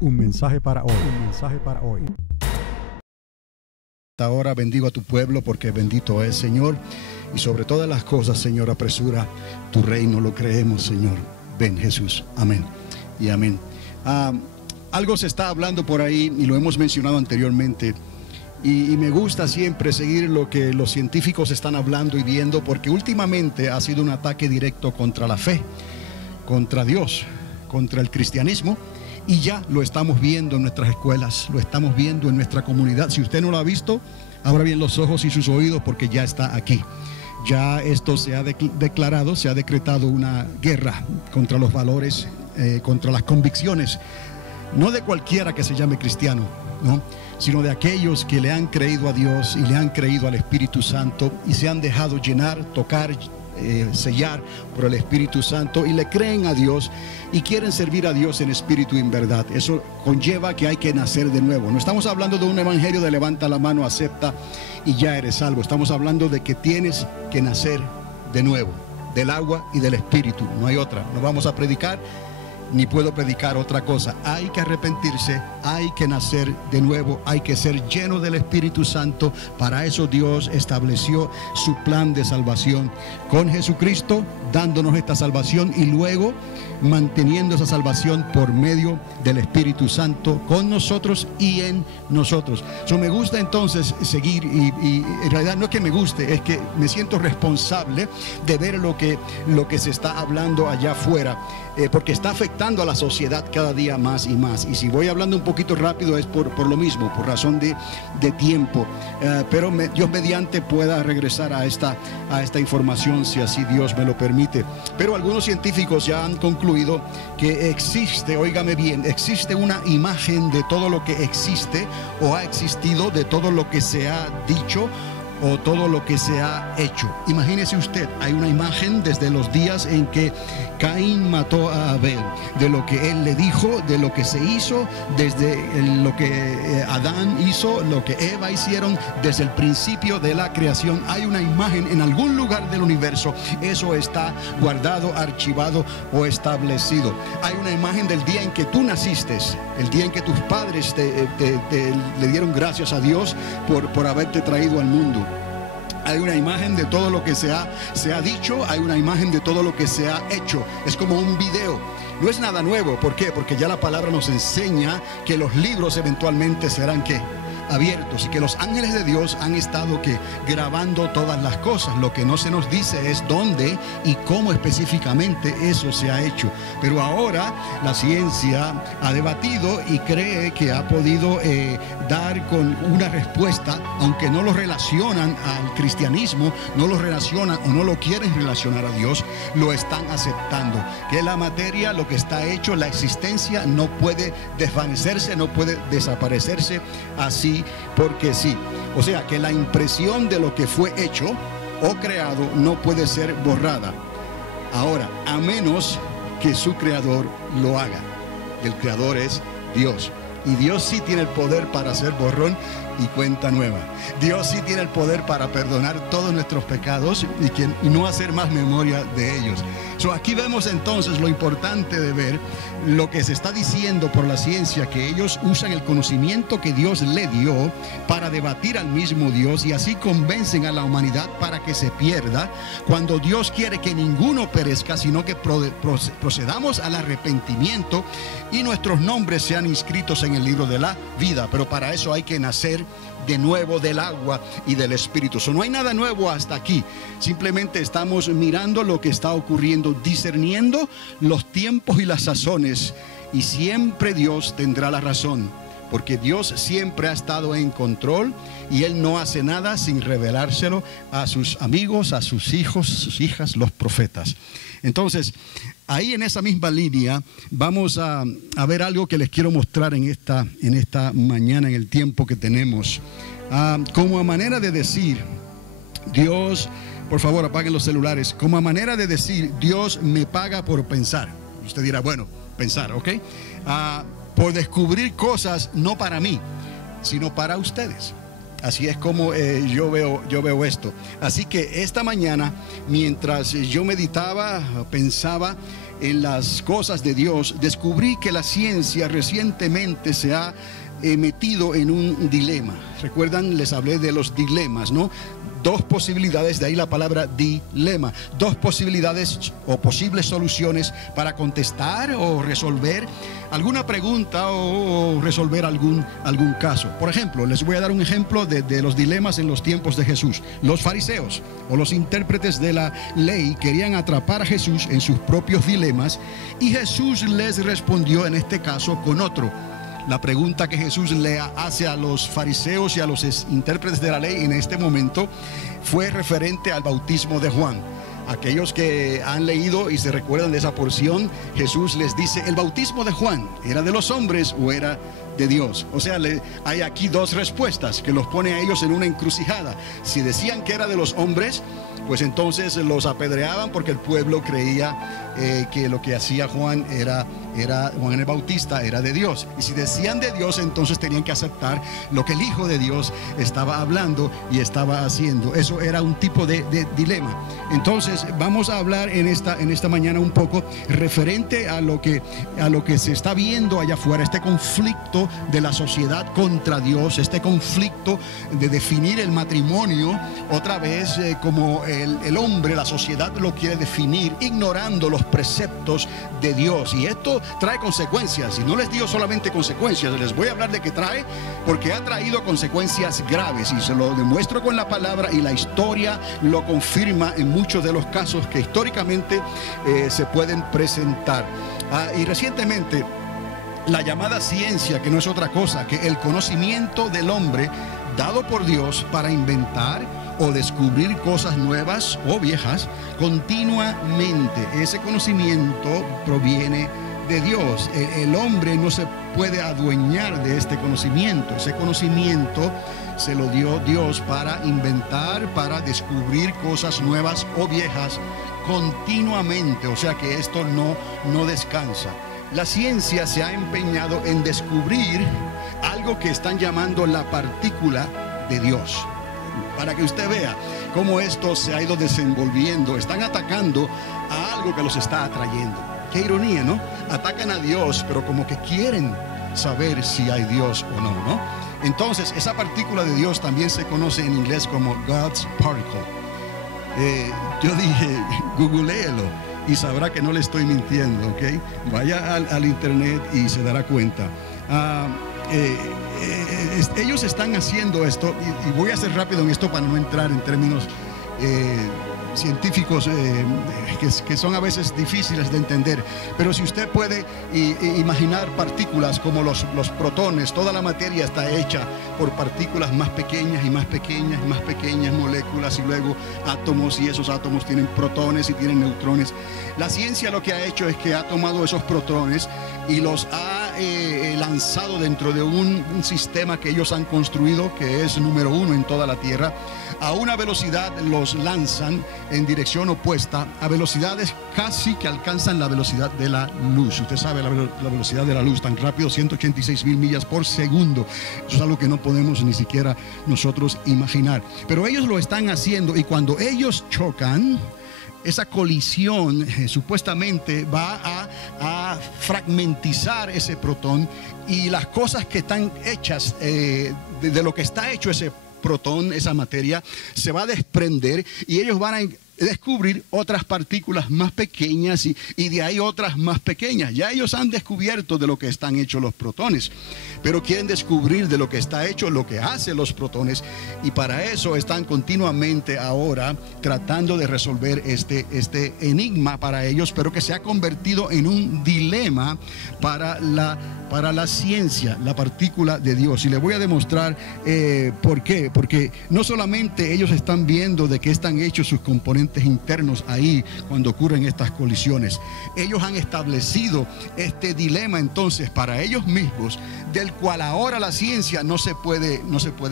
Un mensaje para hoy. Un mensaje para hoy. Ahora bendigo a tu pueblo porque bendito es, Señor. Y sobre todas las cosas, Señor, apresura tu reino. Lo creemos, Señor. Ven, Jesús. Amén y amén. Algo se está hablando por ahí y lo hemos mencionado anteriormente. Y me gusta siempre seguir lo que los científicos están hablando y viendo, porque últimamente ha sido un ataque directo contra la fe, contra Dios, contra el cristianismo. Y ya lo estamos viendo en nuestras escuelas, lo estamos viendo en nuestra comunidad. Si usted no lo ha visto, abra bien los ojos y sus oídos, porque ya está aquí. Ya esto se ha declarado, se ha decretado una guerra contra los valores, contra las convicciones, no de cualquiera que se llame cristiano, ¿no?, sino de aquellos que le han creído a Dios y le han creído al Espíritu Santo y se han dejado llenar, tocar, sellar por el Espíritu Santo y le creen a Dios y quieren servir a Dios en espíritu y en verdad. Eso conlleva que hay que nacer de nuevo. No estamos hablando de un evangelio de levanta la mano, acepta y ya eres salvo. Estamos hablando de que tienes que nacer de nuevo, del agua y del Espíritu. No hay otra. No vamos a predicar ni puedo predicar otra cosa. Hay que arrepentirse, hay que nacer de nuevo, hay que ser lleno del Espíritu Santo. Para eso Dios estableció su plan de salvación con Jesucristo, dándonos esta salvación y luego manteniendo esa salvación por medio del Espíritu Santo con nosotros y en nosotros. Me gusta entonces seguir y en realidad no es que me guste, es que me siento responsable de ver lo que se está hablando allá afuera, porque está afectando a la sociedad cada día más y más. Y si voy hablando un poquito rápido es por lo mismo, por razón de tiempo, pero Dios mediante pueda regresar a esta información si así Dios me lo permite. Pero algunos científicos ya han concluido que existe, óigame bien, existe una imagen de todo lo que existe o ha existido, de todo lo que se ha dicho o todo lo que se ha hecho. Imagínese usted, hay una imagen desde los días en que Caín mató a Abel, de lo que él le dijo, de lo que se hizo, desde lo que Adán hizo, lo que Eva hicieron, desde el principio de la creación. Hay una imagen en algún lugar del universo, eso está guardado, archivado o establecido. Hay una imagen del día en que tú naciste, el día en que tus padres le dieron gracias a Dios por haberte traído al mundo. Hay una imagen de todo lo que se ha dicho, hay una imagen de todo lo que se ha hecho. Es como un video. No es nada nuevo. ¿Por qué? Porque ya la palabra nos enseña que los libros eventualmente serán ¿qué? Abiertos, y que los ángeles de Dios han estado grabando todas las cosas. Lo que no se nos dice es dónde y cómo específicamente eso se ha hecho. Pero ahora la ciencia ha debatido y cree que ha podido dar con una respuesta, aunque no lo relacionan al cristianismo, no lo relacionan o no lo quieren relacionar a Dios, lo están aceptando. Que la materia, lo que está hecho, la existencia no puede desvanecerse, no puede desaparecerse así porque sí. O sea que la impresión de lo que fue hecho o creado no puede ser borrada. Ahora, a menos que su creador lo haga. El creador es Dios. Y Dios sí tiene el poder para hacer borrón y cuenta nueva. Dios sí tiene el poder para perdonar todos nuestros pecados y no hacer más memoria de ellos. Aquí vemos entonces lo importante de ver lo que se está diciendo por la ciencia, que ellos usan el conocimiento que Dios le dio para debatir al mismo Dios y así convencen a la humanidad para que se pierda, cuando Dios quiere que ninguno perezca, sino que procedamos al arrepentimiento y nuestros nombres sean inscritos en el libro de la vida. Pero para eso hay que nacer de nuevo del agua y del Espíritu. No hay nada nuevo hasta aquí. Simplemente estamos mirando lo que está ocurriendo, discerniendo los tiempos y las sazones, y siempre Dios tendrá la razón, porque Dios siempre ha estado en control y Él no hace nada sin revelárselo a sus amigos, a sus hijos, sus hijas, los profetas. Entonces, ahí en esa misma línea vamos a ver algo que les quiero mostrar en esta mañana, en el tiempo que tenemos. Como a manera de decir, Dios, por favor apaguen los celulares, como a manera de decir, Dios me paga por pensar. Usted dirá, bueno, pensar, ¿ok? Por descubrir cosas no para mí, sino para ustedes. Así es como yo veo esto. Así que esta mañana, mientras yo meditaba, pensaba, en las cosas de Dios, descubrí que la ciencia recientemente se ha metido en un dilema. ¿Recuerdan? Les hablé de los dilemas, ¿no? Dos posibilidades, de ahí la palabra dilema. Dos posibilidades o posibles soluciones para contestar o resolver alguna pregunta o resolver algún caso. Por ejemplo, les voy a dar un ejemplo de los dilemas en los tiempos de Jesús. Los fariseos o los intérpretes de la ley querían atrapar a Jesús en sus propios dilemas y Jesús les respondió en este caso con otro. La pregunta que Jesús le hace a los fariseos y a los intérpretes de la ley en este momento fue referente al bautismo de Juan. Aquellos que han leído y se recuerdan de esa porción, Jesús les dice, ¿el bautismo de Juan era de los hombres o era de Dios? O sea, hay aquí dos respuestas que los pone a ellos en una encrucijada. Si decían que era de los hombres, pues entonces los apedreaban porque el pueblo creía que lo que hacía Juan Juan el Bautista era de Dios. Y si decían de Dios, entonces tenían que aceptar lo que el Hijo de Dios estaba hablando y estaba haciendo. Eso era un tipo de dilema. Entonces vamos a hablar en esta mañana un poco referente a lo que se está viendo allá afuera, este conflicto de la sociedad contra Dios, este conflicto de definir el matrimonio otra vez como el hombre, la sociedad lo quiere definir, ignorando los preceptos de Dios. Y esto trae consecuencias, y no les digo solamente consecuencias, les voy a hablar de que trae, porque ha traído consecuencias graves, y se lo demuestro con la palabra, y la historia lo confirma en muchos de los casos que históricamente se pueden presentar. Y recientemente la llamada ciencia, que no es otra cosa que el conocimiento del hombre dado por Dios para inventar o descubrir cosas nuevas o viejas continuamente. Ese conocimiento proviene de Dios. El hombre no se puede adueñar de este conocimiento. Ese conocimiento se lo dio Dios para inventar, para descubrir cosas nuevas o viejas continuamente. O sea que esto no descansa. La ciencia se ha empeñado en descubrir algo que están llamando la partícula de Dios. Para que usted vea cómo esto se ha ido desenvolviendo. Están atacando a algo que los está atrayendo. Qué ironía, ¿no? Atacan a Dios, pero como que quieren saber si hay Dios o no, ¿no? Entonces, esa partícula de Dios también se conoce en inglés como God's particle. Yo dije, googleelo y sabrá que no le estoy mintiendo, ¿ok? Vaya al internet y se dará cuenta. Ellos están haciendo esto, y voy a ser rápido en esto para no entrar en términos científicos que son a veces difíciles de entender, pero si usted puede imaginar partículas como los protones, toda la materia está hecha por partículas más pequeñas y más pequeñas y más pequeñas, moléculas y luego átomos, y esos átomos tienen protones y tienen neutrones. La ciencia lo que ha hecho es que ha tomado esos protones y los ha lanzado dentro de un sistema que ellos han construido, que es número 1 en toda la Tierra. A una velocidad los lanzan en dirección opuesta, a velocidades casi que alcanzan la velocidad de la luz. Usted sabe la velocidad de la luz, tan rápido, 186,000 millas por segundo. Eso es algo que no podemos ni siquiera nosotros imaginar. Pero ellos lo están haciendo, y cuando ellos chocan, esa colisión supuestamente va a fragmentizar ese protón, y las cosas que están hechas, de lo que está hecho ese protón, esa materia, se va a desprender, y ellos van a descubrir otras partículas más pequeñas y de ahí otras más pequeñas. Ya ellos han descubierto de lo que están hechos los protones, pero quieren descubrir de lo que está hecho lo que hace los protones, y para eso están continuamente ahora tratando de resolver este enigma para ellos, pero que se ha convertido en un dilema para la ciencia, la partícula de Dios. Y les voy a demostrar por qué. Porque no solamente ellos están viendo de qué están hechos sus componentes internos ahí cuando ocurren estas colisiones, ellos han establecido este dilema entonces para ellos mismos, del cual ahora la ciencia no se puede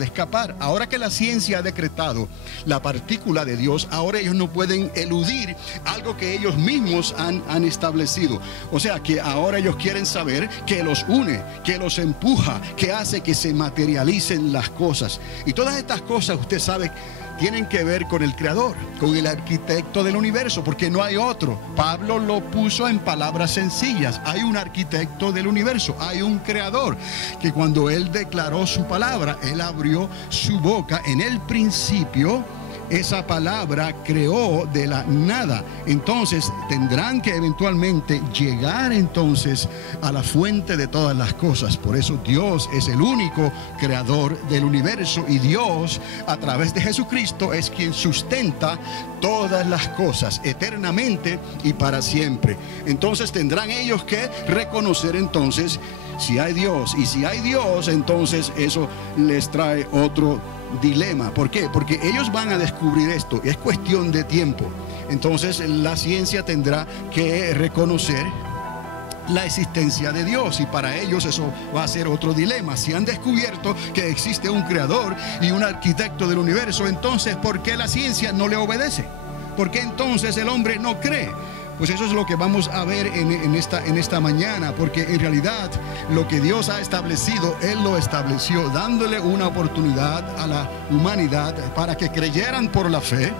escapar. Ahora que la ciencia ha decretado la partícula de Dios, ahora ellos no pueden eludir algo que ellos mismos han establecido. O sea que ahora ellos quieren saber qué los une, qué los empuja, qué hace que se materialicen las cosas. Y todas estas cosas, usted sabe, tienen que ver con el Creador, con el arquitecto del universo, porque no hay otro. Pablo lo puso en palabras sencillas. Hay un arquitecto del universo, hay un Creador, que cuando Él declaró su palabra, Él abrió su boca. En el principio, esa palabra creó de la nada. Entonces tendrán que eventualmente llegar entonces a la fuente de todas las cosas. Por eso Dios es el único creador del universo, y Dios a través de Jesucristo es quien sustenta todas las cosas eternamente y para siempre. Entonces tendrán ellos que reconocer entonces si hay Dios, y si hay Dios, entonces eso les trae otro dilema. ¿Por qué? Porque ellos van a descubrir esto, es cuestión de tiempo. Entonces la ciencia tendrá que reconocer la existencia de Dios, y para ellos eso va a ser otro dilema. Si han descubierto que existe un creador y un arquitecto del universo, entonces ¿por qué la ciencia no le obedece? ¿Por qué entonces el hombre no cree? Pues eso es lo que vamos a ver en esta mañana, porque en realidad lo que Dios ha establecido, Él lo estableció dándole una oportunidad a la humanidad para que creyeran por la fe,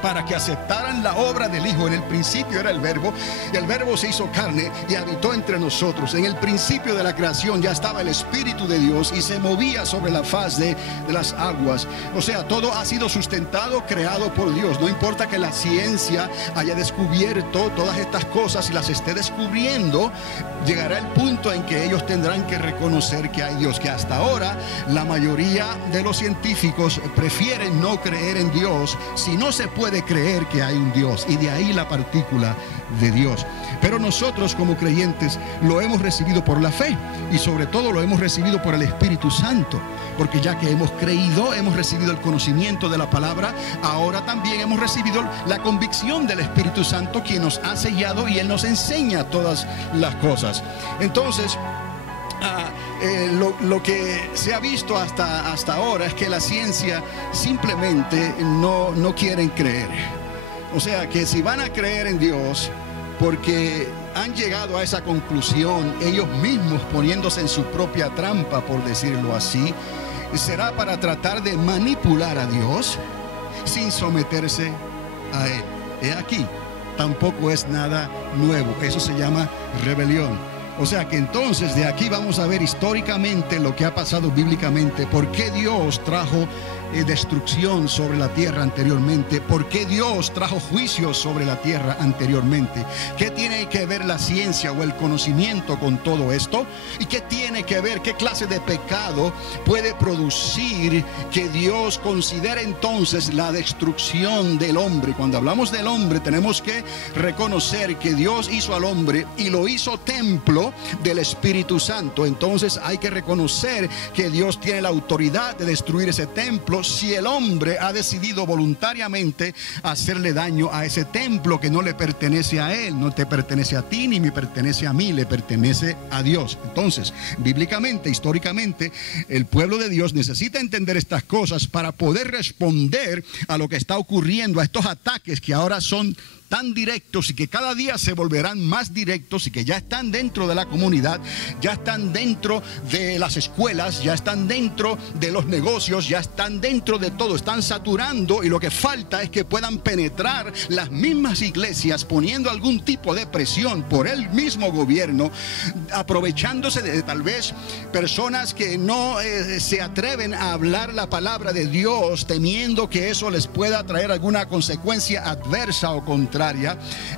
para que aceptaran la obra del Hijo. En el principio era el Verbo, y el Verbo se hizo carne y habitó entre nosotros. En el principio de la creación ya estaba el Espíritu de Dios y se movía sobre la faz de las aguas. O sea, todo ha sido sustentado, creado por Dios. No importa que la ciencia haya descubierto todas estas cosas y las esté descubriendo, llegará el punto en que ellos tendrán que reconocer que hay Dios, que hasta ahora la mayoría de los científicos prefieren no creer en Dios si no se puede creer que hay un Dios, y de ahí la partícula de Dios. Pero nosotros como creyentes lo hemos recibido por la fe, y sobre todo lo hemos recibido por el Espíritu Santo, porque ya que hemos creído, hemos recibido el conocimiento de la palabra, ahora también hemos recibido la convicción del Espíritu Santo, quien nos ha sellado y Él nos enseña todas las cosas. Entonces lo que se ha visto hasta ahora es que la ciencia simplemente no quieren creer. O sea, que si van a creer en Dios porque han llegado a esa conclusión ellos mismos, poniéndose en su propia trampa, por decirlo así, será para tratar de manipular a Dios sin someterse a Él. He aquí, tampoco es nada nuevo. Eso se llama rebelión. O sea que entonces de aquí vamos a ver históricamente lo que ha pasado bíblicamente, por qué Dios trajo destrucción sobre la tierra anteriormente, por qué Dios trajo juicios sobre la tierra anteriormente, qué tiene que ver la ciencia o el conocimiento con todo esto, y qué tiene que ver, qué clase de pecado puede producir que Dios considere entonces la destrucción del hombre. Cuando hablamos del hombre tenemos que reconocer que Dios hizo al hombre y lo hizo templo del Espíritu Santo. Entonces hay que reconocer que Dios tiene la autoridad de destruir ese templo si el hombre ha decidido voluntariamente hacerle daño a ese templo que no le pertenece a él, no te pertenece a ti ni me pertenece a mí, le pertenece a Dios. Entonces, bíblicamente, históricamente, el pueblo de Dios necesita entender estas cosas para poder responder a lo que está ocurriendo, a estos ataques que ahora son tan directos y que cada día se volverán más directos, y que ya están dentro de la comunidad, ya están dentro de las escuelas, ya están dentro de los negocios, ya están dentro de todo, están saturando, y lo que falta es que puedan penetrar las mismas iglesias poniendo algún tipo de presión por el mismo gobierno, aprovechándose de tal vez personas que no se atreven a hablar la palabra de Dios, temiendo que eso les pueda traer alguna consecuencia adversa o contraria.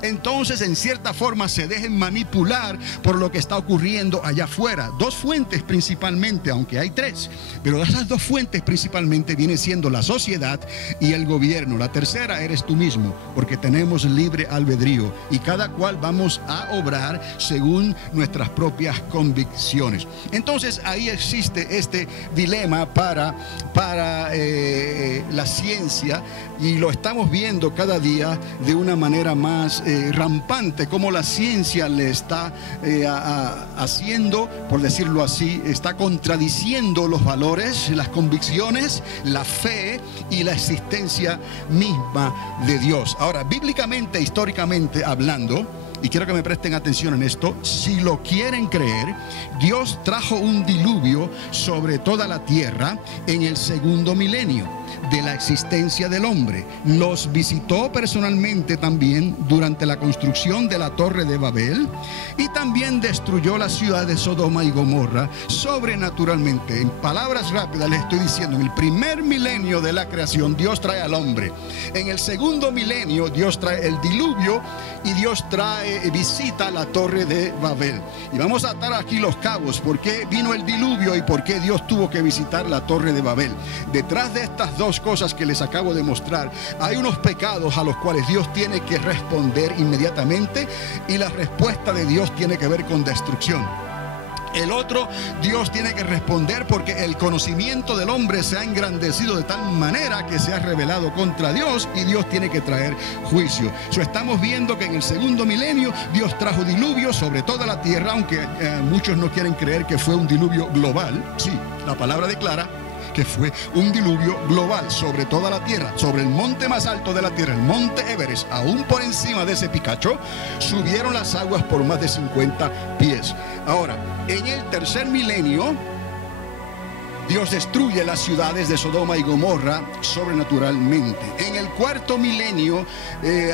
Entonces en cierta forma se dejen manipular por lo que está ocurriendo allá afuera. Dos fuentes principalmente, aunque hay tres, pero esas dos fuentes principalmente vienen siendo la sociedad y el gobierno. La tercera eres tú mismo, porque tenemos libre albedrío y cada cual vamos a obrar según nuestras propias convicciones. Entonces ahí existe este dilema para la ciencia, y lo estamos viendo cada día de una manera más rampante, como la ciencia le está haciendo, por decirlo así, está contradiciendo los valores, las convicciones, la fe y la existencia misma de Dios. Ahora, bíblicamente, históricamente hablando, y quiero que me presten atención en esto, si lo quieren creer, Dios trajo un diluvio sobre toda la tierra en el segundo milenio de la existencia del hombre. Los visitó personalmente también durante la construcción de la Torre de Babel, y también destruyó la ciudad de Sodoma y Gomorra sobrenaturalmente. En palabras rápidas les estoy diciendo, en el primer milenio de la creación Dios trae al hombre. En el segundo milenio Dios trae el diluvio y Dios visita la Torre de Babel. Y vamos a atar aquí los cabos. ¿Por qué vino el diluvio y por qué Dios tuvo que visitar la Torre de Babel? Detrás de estas dos cosas que les acabo de mostrar, hay unos pecados a los cuales Dios tiene que responder inmediatamente, y la respuesta de Dios tiene que ver con destrucción. El otro, Dios tiene que responder porque el conocimiento del hombre se ha engrandecido de tal manera que se ha rebelado contra Dios, y Dios tiene que traer juicio. Estamos viendo que en el segundo milenio Dios trajo diluvio sobre toda la tierra, aunque muchos no quieren creer que fue un diluvio global. Sí, la palabra declara que fue un diluvio global sobre toda la tierra. Sobre el monte más alto de la tierra, el monte Everest, aún por encima de ese picacho, subieron las aguas por más de 50 pies. Ahora, en el tercer milenio, Dios destruye las ciudades de Sodoma y Gomorra sobrenaturalmente. En el cuarto milenio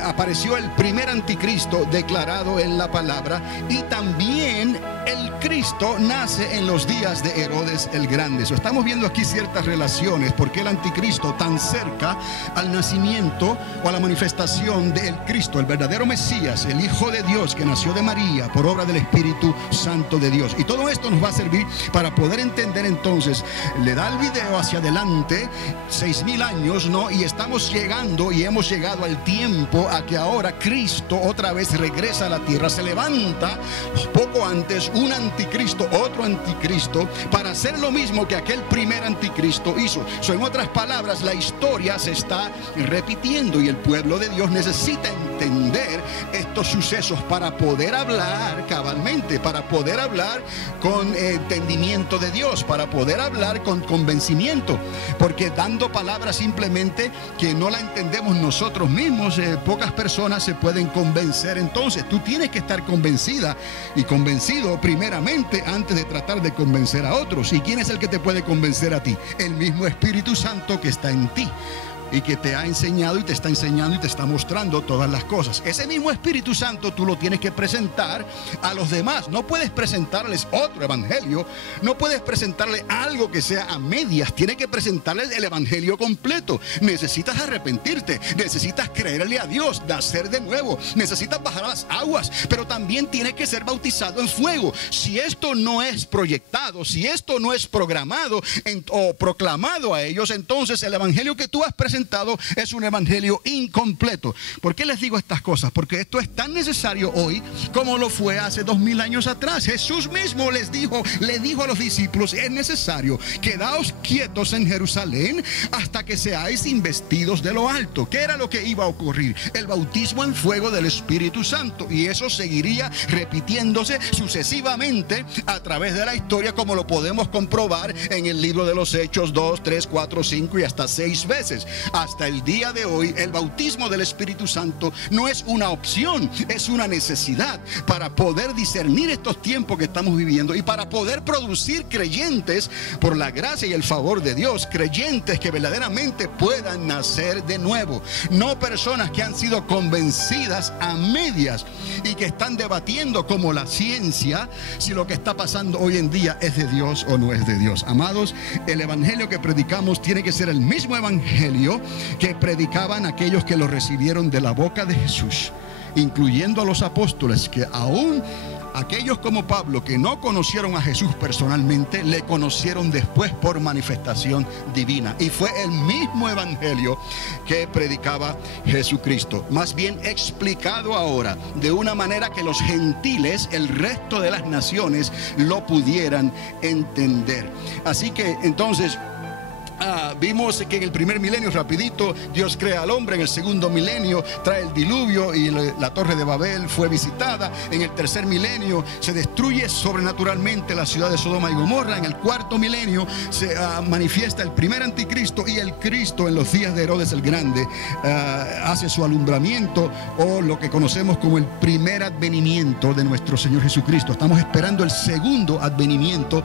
apareció el primer anticristo declarado en la palabra, y también el Cristo nace en los días de Herodes el Grande. Estamos viendo aquí ciertas relaciones, porque el anticristo tan cerca al nacimiento o a la manifestación del Cristo, el verdadero Mesías, el Hijo de Dios que nació de María por obra del Espíritu Santo de Dios. Y todo esto nos va a servir para poder entender entonces. Le da el video hacia adelante 6,000 años, ¿no? Y estamos llegando y hemos llegado al tiempo a que ahora Cristo otra vez regresa a la tierra. Se levanta poco antes un anticristo, otro anticristo, para hacer lo mismo que aquel primer anticristo hizo. En otras palabras, la historia se está repitiendo, y el pueblo de Dios necesita entender estos sucesos para poder hablar cabalmente, para poder hablar con entendimiento de Dios, para poder hablar con convencimiento, porque dando palabras simplemente que no la entendemos nosotros mismos, pocas personas se pueden convencer. Entonces tú tienes que estar convencida y convencido primeramente antes de tratar de convencer a otros. ¿Y quién es el que te puede convencer a ti? El mismo Espíritu Santo que está en ti, y que te ha enseñado y te está enseñando y te está mostrando todas las cosas. Ese mismo Espíritu Santo tú lo tienes que presentar a los demás. No puedes presentarles otro evangelio, no puedes presentarles algo que sea a medias. Tienes que presentarles el evangelio completo. Necesitas arrepentirte, necesitas creerle a Dios, nacer de nuevo, necesitas bajar a las aguas, pero también tienes que ser bautizado en fuego. Si esto no es proyectado, si esto no es programado o proclamado a ellos, entonces el evangelio que tú has presentado es un evangelio incompleto. ¿Por qué les digo estas cosas? Porque esto es tan necesario hoy como lo fue hace 2000 años atrás. Jesús mismo le dijo a los discípulos: es necesario, quedaos quietos en Jerusalén hasta que seáis investidos de lo alto. ¿Qué era lo que iba a ocurrir? El bautismo en fuego del Espíritu Santo, y eso seguiría repitiéndose sucesivamente a través de la historia, como lo podemos comprobar en el libro de los Hechos 2, 3, 4, 5 y hasta 6 veces. Hasta el día de hoy, el bautismo del Espíritu Santo no es una opción, es una necesidad para poder discernir estos tiempos que estamos viviendo y para poder producir creyentes por la gracia y el favor de Dios, creyentes que verdaderamente puedan nacer de nuevo, no personas que han sido convencidas a medias y que están debatiendo como la ciencia si lo que está pasando hoy en día es de Dios o no es de Dios. Amados, el evangelio que predicamos tiene que ser el mismo evangelio que predicaban aquellos que lo recibieron de la boca de Jesús, incluyendo a los apóstoles, que aún aquellos como Pablo que no conocieron a Jesús personalmente, le conocieron después por manifestación divina, y fue el mismo evangelio que predicaba Jesucristo, más bien explicado ahora de una manera que los gentiles, el resto de las naciones, lo pudieran entender. Así que entonces Vimos que en el primer milenio, rapidito, Dios crea al hombre. En el segundo milenio trae el diluvio y la torre de Babel fue visitada. En el tercer milenio se destruye sobrenaturalmente la ciudad de Sodoma y Gomorra. En el cuarto milenio se manifiesta el primer anticristo, y el Cristo en los días de Herodes el Grande hace su alumbramiento, o lo que conocemos como el primer advenimiento de nuestro Señor Jesucristo. Estamos esperando el segundo advenimiento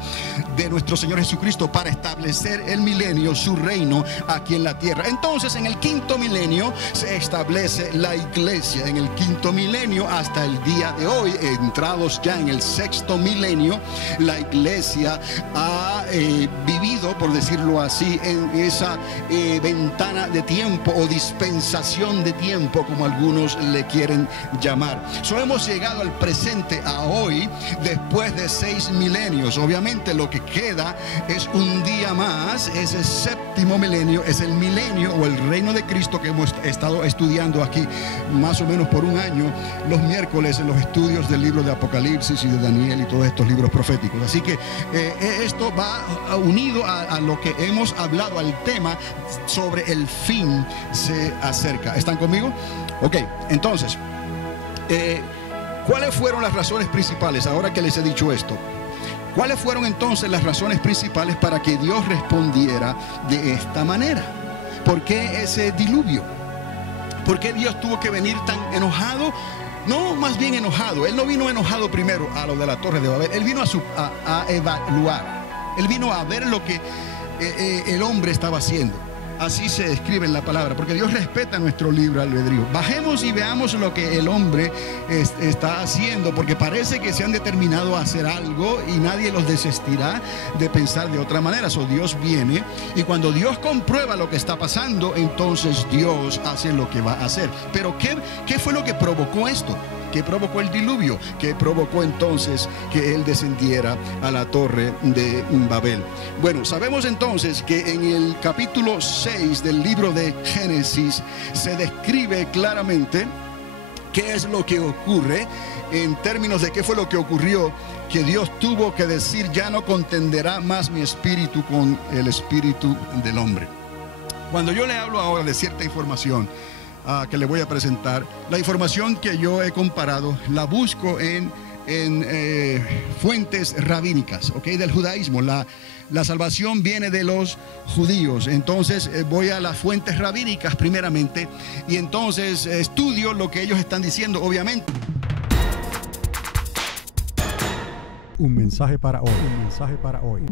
de nuestro Señor Jesucristo para establecer el milenio, su reino aquí en la tierra. Entonces, en el quinto milenio se establece la iglesia. En el quinto milenio hasta el día de hoy, entrados ya en el sexto milenio, la iglesia ha vivido, por decirlo así, en esa ventana de tiempo o dispensación de tiempo, como algunos le quieren llamar. Hemos llegado al presente, a hoy, después de 6 milenios. Obviamente lo que queda es un día más. Ese séptimo milenio es el milenio o el reino de Cristo que hemos estado estudiando aquí más o menos por un año, los miércoles, en los estudios del libro de Apocalipsis y de Daniel y todos estos libros proféticos. Así que esto va unido a lo que hemos hablado, al tema sobre el fin se acerca. ¿Están conmigo? Ok, entonces, ¿cuáles fueron las razones principales, ahora que les he dicho esto? ¿Cuáles fueron entonces las razones principales para que Dios respondiera de esta manera? ¿Por qué ese diluvio? ¿Por qué Dios tuvo que venir tan enojado? No, más bien enojado. Él no vino enojado primero a lo de la Torre de Babel. Él vino a evaluar. Él vino a ver lo que el hombre estaba haciendo. Así se describe en la palabra, porque Dios respeta nuestro libre albedrío. Bajemos y veamos lo que el hombre está haciendo, porque parece que se han determinado a hacer algo y nadie los desistirá de pensar de otra manera. Dios viene, y cuando Dios comprueba lo que está pasando, entonces Dios hace lo que va a hacer. Pero ¿qué fue lo que provocó esto? ¿Qué provocó el diluvio? ¿Qué provocó entonces que él descendiera a la torre de Babel? Bueno, sabemos entonces que en el capítulo 6 del libro de Génesis se describe claramente qué es lo que ocurre, en términos de qué fue lo que ocurrió, que Dios tuvo que decir: ya no contenderá más mi espíritu con el espíritu del hombre. Cuando yo le hablo ahora de cierta información que le voy a presentar, la información que yo he comparado la busco en fuentes rabínicas, ¿okay? Del judaísmo. La salvación viene de los judíos. Entonces voy a las fuentes rabínicas primeramente, y entonces estudio lo que ellos están diciendo, obviamente. Un mensaje para hoy. Un mensaje para hoy.